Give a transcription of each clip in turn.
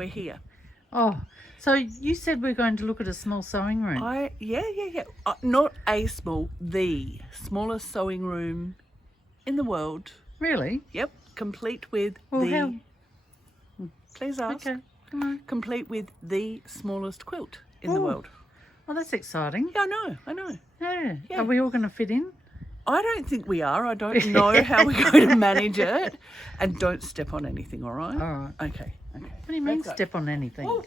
we're here. Oh, so you said we're going to look at a small sewing room. Yeah. Not the smallest sewing room in the world. Really? Yep, complete with Well, Please ask. Okay, come on. Complete with the smallest quilt in the world. Oh, that's exciting. Yeah, I know. Yeah. Yeah. Are we all going to fit in? I don't think we are. I don't know how we're going to manage it. And don't step on anything, all right? All right. Okay. What do you mean Let's go. step on anything? Well,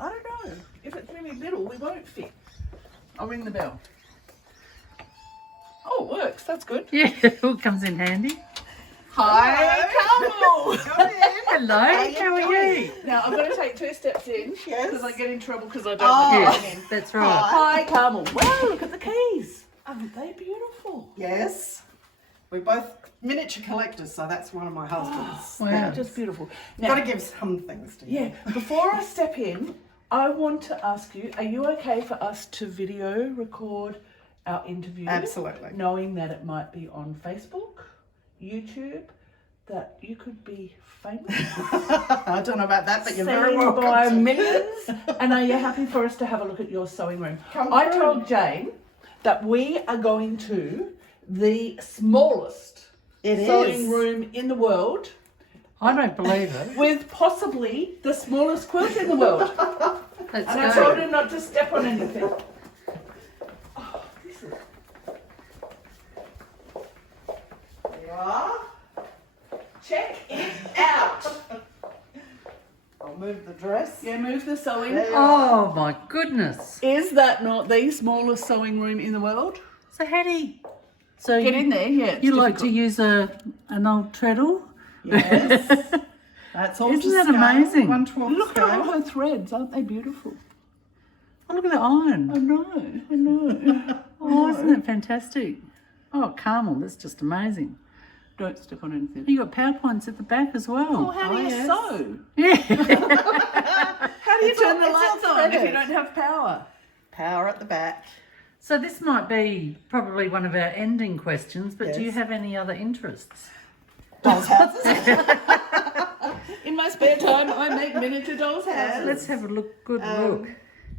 I don't know. If it's really little, we won't fit. I'll ring the bell. Oh, it works. That's good. Yeah, it all comes in handy. Hi, Carmel. Hello, how are you? Now, I'm going to take 2 steps in. Yes. Because I get in trouble because I don't let Yes, them in. that's right. Hi, Carmel. Wow, look at the keys. Aren't they beautiful? Yes. We're both miniature collectors, so that's one of my husbands. Wow. They're just beautiful. Now, Got to give some things to you. yeah, before I step in, I want to ask you, are you okay for us to video record our interview? Absolutely. Knowing that it might be on Facebook, YouTube, that you could be famous? I don't know about that, but you're very Seen welcome. by to. millions. And are you happy for us to have a look at your sewing room? I told Jane that we are going to the smallest sewing room in the world, I don't believe it. with possibly the smallest quilt in the world. Let's And I told go. her not to step on anything. Oh, this is... There you are. Check it out. I'll move the dress. Yeah, move the sewing. There you are. Oh my goodness. Is that not the smallest sewing room in the world? So Hattie, so Get in there, yeah. it's you like to difficult. use an old treadle? Yes. That's all. Isn't that amazing? 1/12 Look at all scale. her threads, aren't they beautiful? Oh, look at the iron. I know. Oh, isn't that fantastic? Oh, Carmel, that's just amazing. Don't step on anything. You got PowerPoints at the back as well. Oh, how do you yes. sew? Yeah. How do you turn the it's all lights on if you threaded. don't have power? Power at the back. So this might be probably one of our ending questions, but do you Yes. have any other interests? Dolls houses. In my spare time, I make miniature dolls' houses. Let's have a good look.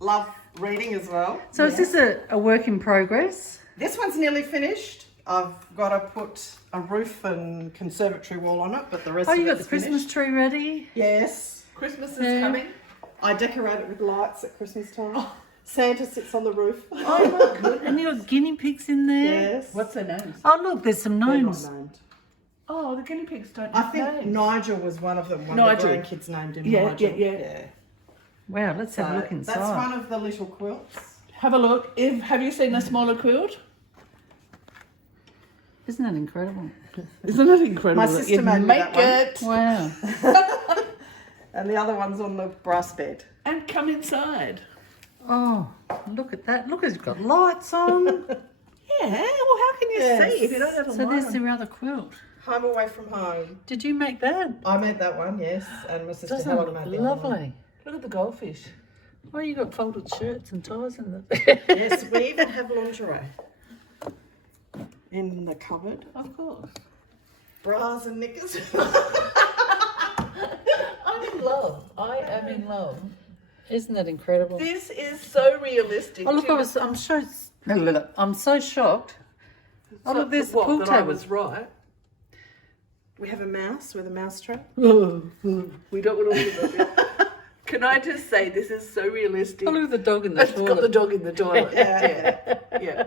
Love reading as well. So is this a work in progress? This one's nearly finished. I've got to put a roof and conservatory wall on it, but the rest Oh, of you got it's the Christmas finished. tree ready? Yes. Christmas is Yeah. coming. I decorate it with lights at Christmas time. Santa sits on the roof. Oh my good. And you got guinea pigs in there? Yes. What's their names? Oh look, there's some They're not gnomes. named. Oh, the guinea pigs don't I have think names. Nigel was one of them. One Nigel. of the grandkids named him Yeah, Nigel. yeah. Wow, let's have a So look inside. that's one of the little quilts. Have a look. Have you seen a smaller quilt? Isn't that incredible? Isn't it incredible? My that sister you made me make that one. it Wow. And the other one's on the brass bed. and come inside. Oh, look at that. Look, it's got lights on. Yeah, well, how can you Yes. see if you don't have a So there's light on? the other quilt. Home away from home. Did you make that? I made that one, yes. And my sister Doesn't Helen it made look the other one. lovely? Look at the goldfish. Oh, you got folded shirts and ties in the Yes, we even have lingerie in the cupboard. Of course. Bras and knickers. I'm in love. I am in love. Isn't that incredible? This is so realistic. Oh look, I'm so shocked. Oh look, there's the pool that I table. was right. We have a mouse with a mouse trap. We don't want to look at that. Can I just say this is so realistic? Oh look at the dog in the It's got the toilet. dog in the toilet. Yeah.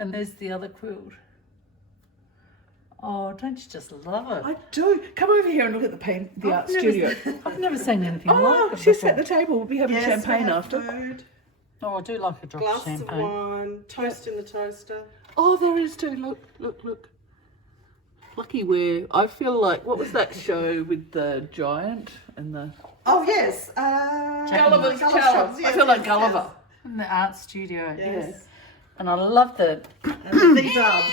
And there's the other quilt. Oh, don't you just love it? I do. Come over here and look at the art studio. I've never seen anything Oh, like it she before. set the table. We'll be having Yes, champagne we have after. food, Oh, I do like a drop of glass of champagne. wine, toast in the toaster. Oh, there is too. Look. Lucky where I feel like, what was that show with the giant and the Oh yes, Gulliver's Gulliver's Travels? Travels, I feel like yes, Gulliver. In the art studio. Yes. And I love the And the V-dub.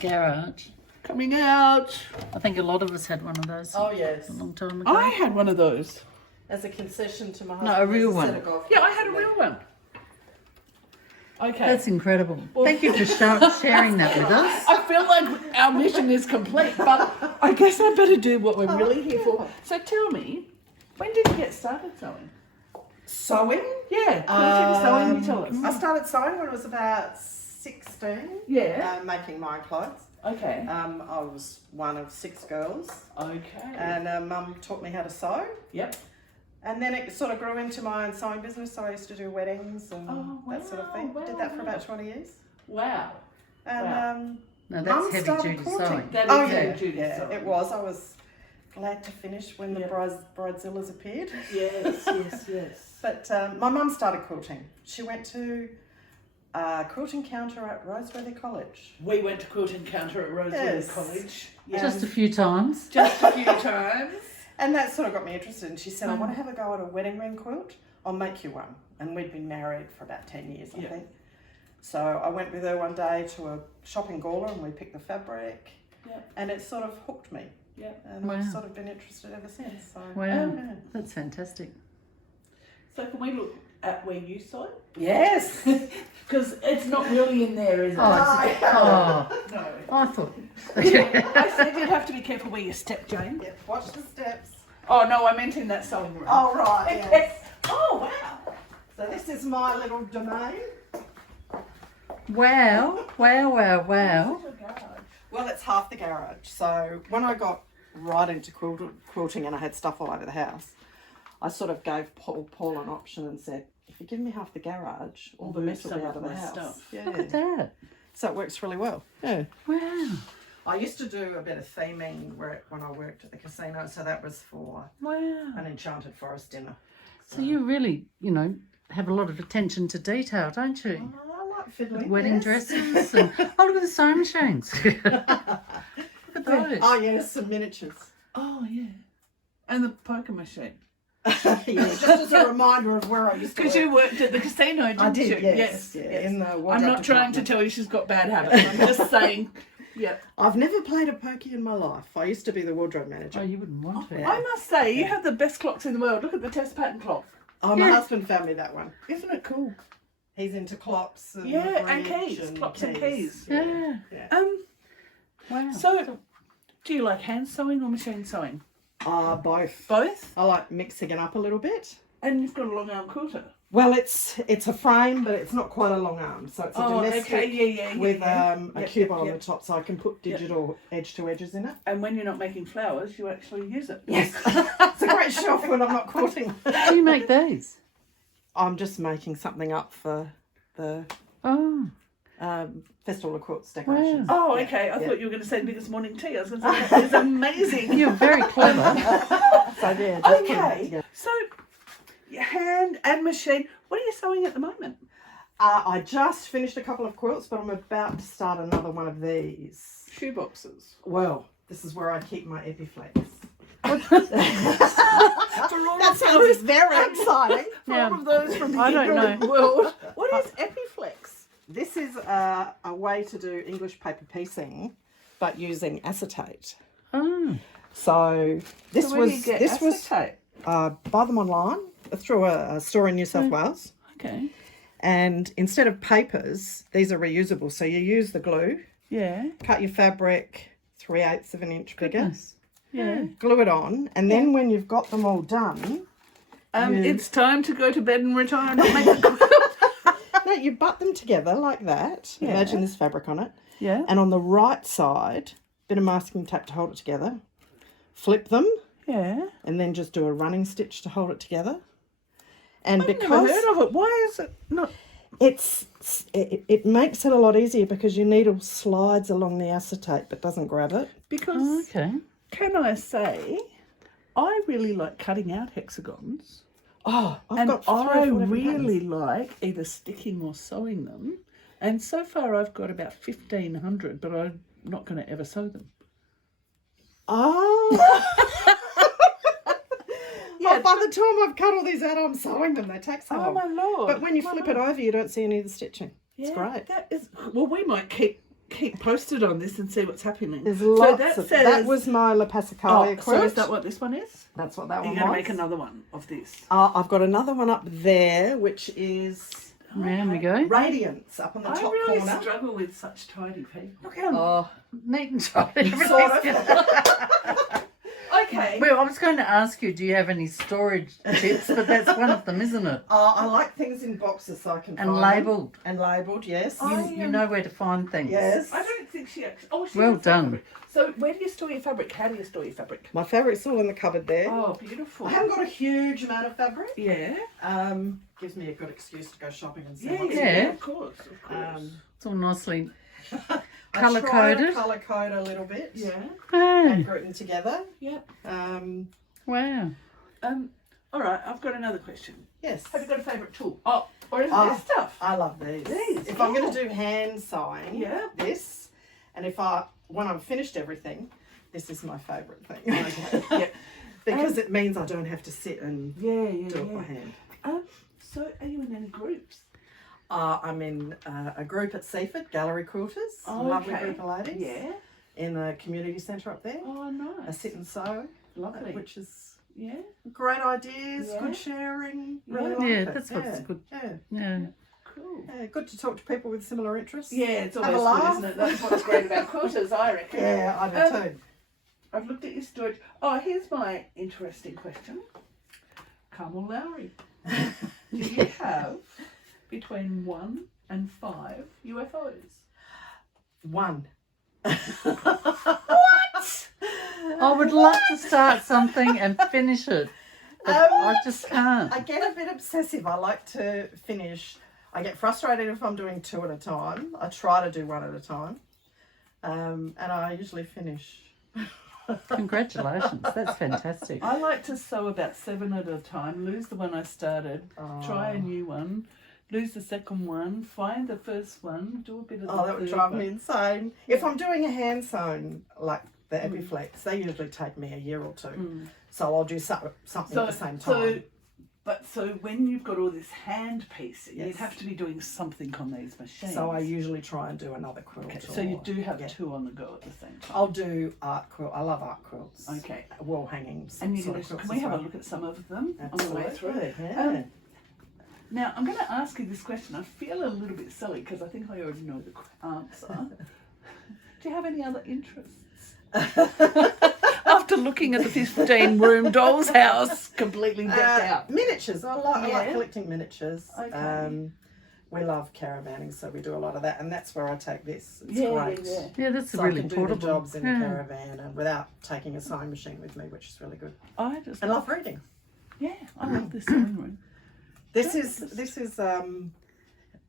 garage. Coming out. I think a lot of us had one of those Oh yes. a long time ago. I had one of those. As a concession to my No, husband. a real there's one. set of golf Yeah, I clubs had a in real one. Okay. That's incredible. Thank you for sharing that with us. I feel like our mission is complete, but I guess I better do what we're really here for. So tell me, When did you get started sewing? Sewing? Yeah, quilting, sewing, you tell us. I started sewing when I was about 16. Yeah. Making my own clothes. Okay. I was one of 6 girls. Okay. And Mum taught me how to sew. Yep. And then it sort of grew into my own sewing business. So I used to do weddings and that sort of thing. Wow, Did that for about 20 years. Wow. And No, Mum that's heavy started duty quilting. sewing. That is Oh heavy duty yeah, sewing. it was. I was glad to finish when the Yep. bridezillas appeared. Yes, yes, yes. But my mum started quilting. She went to a quilting counter at Roseworthy College. We went to quilting counter at Roseworthy Yes. College. Just a few times. Just a few times. And that sort of got me interested. And she said, I want to have a go at a wedding ring quilt. I'll make you one. And we'd been married for about 10 years, I think. So I went with her one day to a shop in Gawler and we picked the fabric. Yep. And it sort of hooked me. Yep. And I've sort of been interested ever since. So, Wow, yeah. that's fantastic. So can we look at where you sew? Yes. Because it's not really in there, is it? Oh, No. I thought. I said you'd have to be careful where you step, Jane. Yep, watch the steps. Oh no, I meant in that sewing room. Oh, right, yes. Oh wow. So this is my little domain. Wow, wow, wow, wow. Well, it's half the garage. So when I got right into quilting and I had stuff all over the house, I sort of gave Paul an option and said, if you give me half the garage, all the mess will be out of the house. Stuff. Yeah. Look at that. So it works really well. Yeah. Wow, I used to do a bit of theming when I worked at the casino, so that was for wow. an Enchanted Forest dinner. So you really, have a lot of attention to detail, don't you? I like fiddling. Wedding yes. dresses and look at the sewing machines. Look at those. Oh yes, some miniatures. Oh yeah. And the poker machine. Yeah, just as a reminder of where I used to work. Because you worked at the casino, didn't I did, you? yes. In the I'm wardrobe not trying to department. tell you she's got bad habits. I'm just saying. Yep. I've never played a pokey in my life. I used to be the wardrobe manager. Oh, you wouldn't want to. I must say, you have the best clocks in the world. Look at the test pattern clock. Oh, my husband found me that one. Isn't it cool? He's into clocks and And bridge keys. Clocks and keys. Yeah. Wow. So, do you like hand sewing or machine sewing? Both. Both? I like mixing it up a little bit. And you've got a long arm quilter. Well, it's a frame, but it's not quite a long arm. So it's a domestic with a cube on the top, so I can put digital edge to edges in it. And when you're not making flowers, you actually use it. Yes. It's a great shelf when I'm not quilting. How do you make these? I'm just making something up for the Festival of Quilts decorations. Oh, okay. I thought you were going to say biggest morning tea. I was going to say that is amazing. You're very clever. So yeah. just putting that Okay. together. So, hand and machine. What are you sewing at the moment? I just finished a couple of quilts, but I'm about to start another one of these. Shoe boxes. Well, this is where I keep my Epiflex. That sounds very exciting. For all of those from the I don't ignorant know. world. What is Epiflex? This is a way to do English paper piecing, but using acetate. Oh. So this So where do you get this acetate? was buy them online through a store in New South Wales. Okay. And instead of papers, these are reusable. So you use the glue, Yeah. cut your fabric 3/8 of an inch bigger, Goodness. Yeah. glue it on, and then when you've got them all done, It's time to go to bed and retire and not make a quilt. no, you butt them together like that. Yeah. Imagine this fabric on it. Yeah. And on the right side, bit of masking tape to hold it together. Flip them, Yeah. and then just do a running stitch to hold it together. And I've never because heard of it. Why is it not? it makes it a lot easier because your needle slides along the acetate but doesn't grab it. Because, Okay. can I say, I really like cutting out hexagons. Oh, I've And got 3 or 4 I different really patterns. like either sticking or sewing them. And so far I've got about 1,500, but I'm not going to ever sew them. Oh. Yeah, Oh, by the time I've cut all these out, I'm sewing them. They take so Oh long. my lord. But when you flip it over, you don't see any of the stitching. It's Yeah, great. That is, well, we might keep posted on this and see what's happening. There's so lots that of says, that was my La Passacaglia quilt. so is that what this one is? That's what that Are you one going to was. make another one of this? I've got another one up there, which is Round we go. Radiance up on the I top really corner. struggle with such tidy people. Oh, neat and tidy. Sort of. I Okay. Well, I was going to ask you, do you have any storage tips? But that's one of them, isn't it? I like things in boxes so I can And find labelled. them. And labelled, yes. You know where to find things. Yes. I don't think she actually. Oh, she Well has some done. fabric. So, where do you store your fabric? How do you store your fabric? My fabric's all in the cupboard there. Oh, beautiful. I haven't got a huge amount of fabric. Yeah. Gives me a good excuse to go shopping and see Yeah, what's yeah, Yeah. of course, of course. It's all nicely I colour try to coded. colour code a little bit. Yeah. And Oh, group them together. Yeah. wow. All right, I've got another question. Yes. Have you got a favourite tool? Oh, or is it Oh. this stuff? I love these. These, If I'm going oh. to do hand sewing, Yeah. this, and when I've finished everything, this is my favourite thing. Okay. Yeah. Because it means I don't have to sit and Yeah, do it by hand. So, are you in any groups? I'm in a group at Seaford, Gallery Quilters. Oh, Lovely okay. group of ladies. Yeah. In the community centre up there. Oh, I nice. sit and sew, Lovely. which is Yeah. great ideas, Yeah. good sharing. Yeah. Really like Yeah, it. that's what's good. Yeah. Yeah. Cool. Yeah, good to talk to people with similar interests. Yeah, it's Have always a good, laugh. isn't it? That's what's great about quilters, I reckon. Yeah, I do too. I've looked at your storage. Oh, here's my interesting question. Carmel Loughry. Do you have between 1 and 5 UFOs? One. I would love to start something and finish it, but I just can't. I get a bit obsessive. I like to finish. I get frustrated if I'm doing 2 at a time. I try to do 1 at a time. And I usually finish. Congratulations, that's fantastic. I like to sew about 7 at a time, lose the one I started, try a new one, lose the second one, find the first one, do a bit of the Oh, that would third drive one. me insane. If I'm doing a hand sewn, like the Epiflex, they usually take me a year or 2. So I'll do something at the same time. So when you've got all this hand piecing, you'd Yes. have to be doing something on these machines. So I usually try and do another quilt. Okay, so you do have yeah. 2 on the go at the same time. I'll do art quilt. I love art quilts. Okay. Wall hangings. And sort of quilts can we as have a well. look at some of them on the way Absolutely, through? yeah. Now, I'm going to ask you this question. I feel a little bit silly because I think I already know the answer. Do you have any other interests? After looking at the 15-room doll's house, completely decked out. Miniatures. I like Yeah. collecting miniatures. Okay. We love caravanning, so we do a lot of that, and that's where I take this. It's Yeah, great. yeah. Yeah, that's So really I can portable. do the jobs in Yeah. the caravan and without taking a sewing machine with me, which is really good. I just And love reading. Yeah, I love this sewing room. This is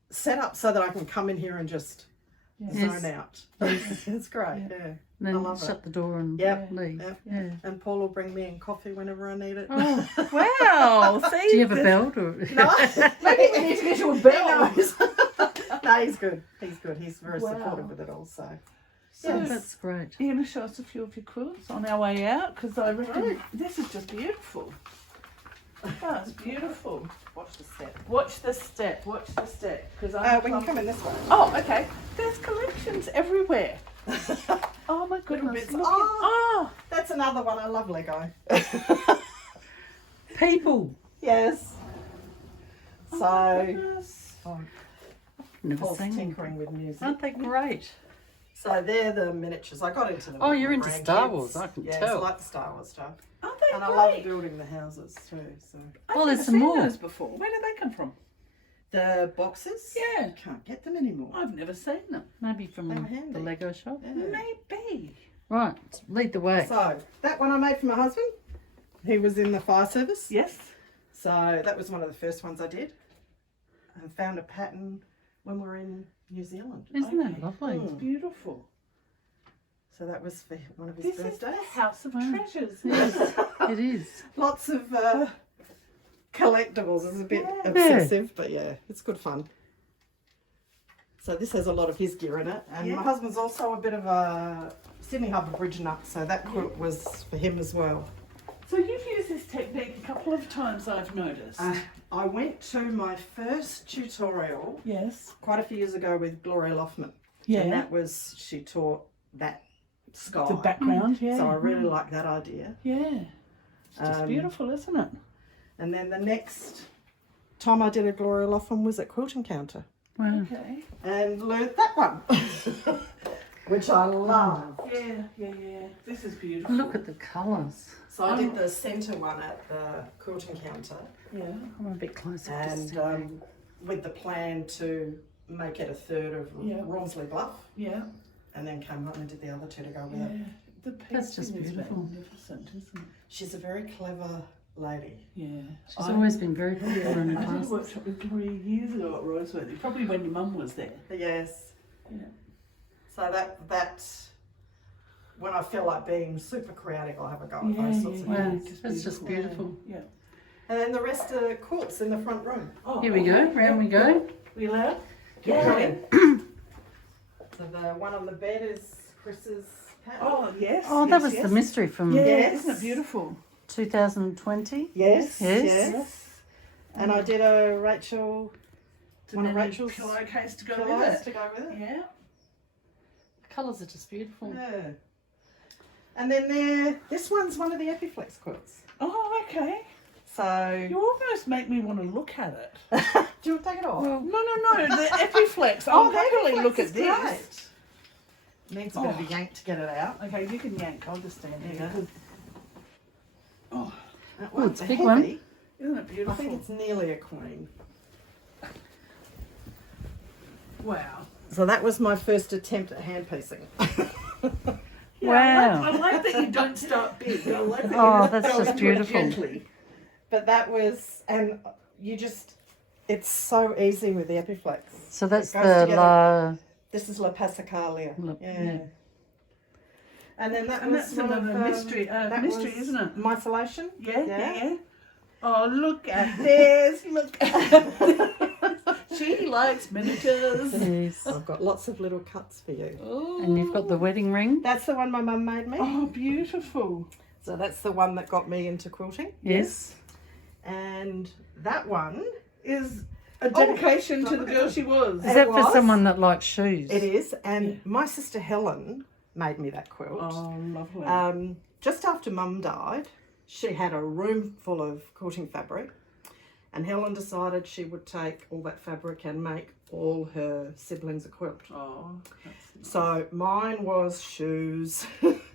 set up so that I can come in here and just Yes. zone out. It's great. Yeah. And I then love shut it. the door and Yep. leave. Yep. Yeah. And Paul will bring me in coffee whenever I need it. Oh, Wow, see? do you have a belt or? No, Maybe we need to get you a he bell. knows. No, he's good. He's good. He's very Wow. supportive with it all. So So, Oh, that's great. you're going to show us a few of your quilts on our way out? Because I reckon this is just beautiful. Oh, it's beautiful. watch the step. Watch the step, watch the step. Because We can come in this way. Oh, okay. There's collections everywhere. Oh my goodness. bits. Look Oh. at, That's another one. I love Lego. People. Yes. oh, So my goodness. Never Paul's seen them. tinkering with music. Aren't they great? So they're the miniatures. I got into them. Oh, with you're my into Star grandkids. Wars, I can yes, tell. I like the Star Wars stuff. Aren't they And I great? love building the houses too. So I've Oh, there's never some seen more. those before. Where did they come from? the boxes, Yeah. you can't get them anymore. I've never seen them. Maybe from They were handy. the Lego shop. Yeah. Maybe. Right, lead the way. So that one I made for my husband. He was in the fire service. Yes. So that was one of the first ones I did. I found a pattern when we were in New Zealand. Isn't that Okay. lovely? It's beautiful. So that was for one of his This is birthdays. the house of Wow. treasures. Yes, it is. Lots of collectibles. It's a bit Yeah. obsessive, but yeah, it's good fun. So this has a lot of his gear in it. And Yeah. my husband's also a bit of a Sydney Harbour Bridge nut, so that quilt was for him as well. So you've used this technique a couple of times, I've noticed. I went to my first tutorial Yes. quite a few years ago with Gloria Loftman. Yeah. And that was, she taught that sky. The background, yeah. So I really like that idea. Yeah. It's just beautiful, isn't it? And then the next time I did a Gloria Loftman was at Quilt Encounter Wow. Okay. and learnt that one. which I love. Yeah. This is beautiful. Look at the colours. So I did the centre one at the quilting counter, Yeah. I'm a bit closer. and with the plan to make it a third of Yeah. Rawnsley Bluff, Yeah. and then came home and did the other two to go with Yeah. it. The That's just painting is beautiful. magnificent, isn't it? She's a very clever lady. Yeah. She's always been very popular in the I did a class. workshop with Gloria years ago at Roseworthy, probably when your mum was there. Yes. Yeah. So that's when I feel like being super creative, I'll have a go at those sorts of Wow, things. that's just beautiful. Yeah. And then the rest are quilts in the front room. Oh, Here we go, round we go. We allowed? Yeah. So the one on the bed is Chris's pattern. Oh, yes. Oh, yes, that was yes. the mystery from Yeah, Yes. isn't it beautiful? 2020. Yes, Yes. yes. And I did a Rachel, one of Rachel's pillowcase to go pillows with it. to go with it. Yeah. The colours are just beautiful. Yeah. And then this one's one of the Epiflex quilts. Oh, okay. So, You almost make me want to look at it. do you want to take it off? Well, No, the Epiflex. I'll the happily Epiflex look is at this. great. Needs a bit of a yank to get it out. Okay, you can yank. I'll just stand There you here. go. Oh, That Oh, one's it's a big one. heavy. isn't it I think beautiful? it's nearly a queen. Wow. So that was my first attempt at hand piecing. Yeah, Wow. I like that you don't start big. I like that Oh, you that's go just into it beautiful. gently. But that was, and you just, it's so easy with the Epiflex. So that's It goes the together. This is La Passacalia. Yeah. yeah. And then that And was that's one another of, mystery, that mystery, was isn't it? Mysolation. Yeah. Yeah. Oh, look at this! Look at She likes miniatures. Yes. I've got lots of little cuts for you. Oh. And you've got the wedding ring. That's the one my mum made me. Oh, beautiful. So that's the one that got me into quilting. Yes. And that one, Is a dedication to the look at girl this. she was. Is It that for was. someone that likes shoes? it is. And my sister Helen made me that quilt. Oh, lovely. Just after Mum died, she had a room full of quilting fabric, and Helen decided she would take all that fabric and make all her siblings a quilt. Oh, So mine was shoes.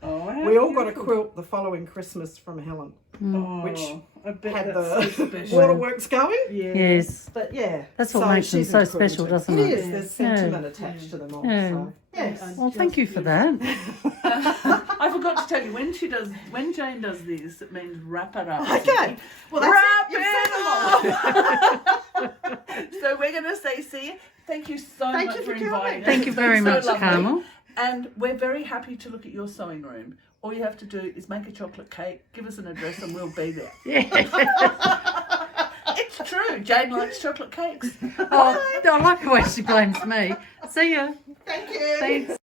oh, We all got a quilt the following Christmas from Helen, which I bet had that's so the special. waterworks going. Yeah. Yes. But yeah, That's what makes them she's so into quilting special, too. doesn't It it? is. There's sentiment attached to them all. Yeah. So yes. Well, thank you for that. I forgot to tell you, when Jane does this, it means wrap it up. Okay. Well, that's Wrap it. You've said them all. So we're going to say, see you. Thank you so Thank much you for inviting coming. us. Thank you It's been very so much, lovely. Carmel. And we're very happy to look at your sewing room. All you have to do is make a chocolate cake, give us an address, and we'll be there. Yeah. It's true. Jane likes chocolate cakes. Oh, I like the way she blames me. See ya. Thank you. Thanks.